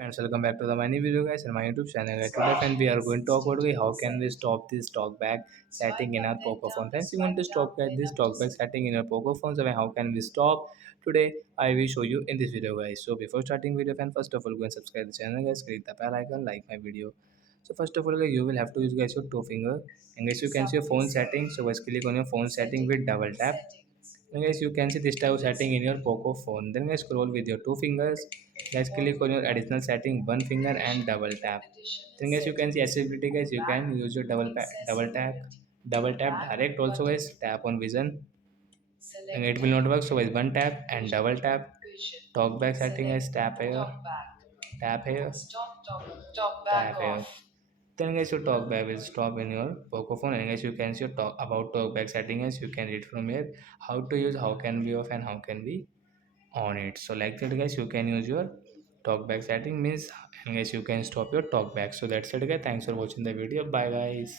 And welcome back to the many video guys and my YouTube channel. Today friend, we are going to talk about how can we stop this talkback setting in our Poco phone. Friends, you want to stop this talkback setting in your Poco phone, so how can we stop? Today I will show you in this video guys. So before starting video friend, first of all go and subscribe the channel guys, click the bell icon, like my video. So first of all guys, you will have to use guys your two finger, and guys you can see your phone setting. So guys click on your phone setting with double tap. Then guys you can see this type of setting in your Poco phone. Then guys scroll with your two fingers. Guys click on your additional setting one finger and double tap. Then guys you can see accessibility guys, you can use your double tap direct. Also guys tap on vision and it will not work. So guys one tap and double tap. Talkback setting guys, tap here, tap here. Then guys your talkback will stop in your Poco phone, and guys you can see your talk about talkback setting guys, you can read from here how to use, how can be off and how can be on it. So like that guys you can use your talkback setting means, and guys you can stop your talkback. So that's it guys, thanks for watching the video, bye guys.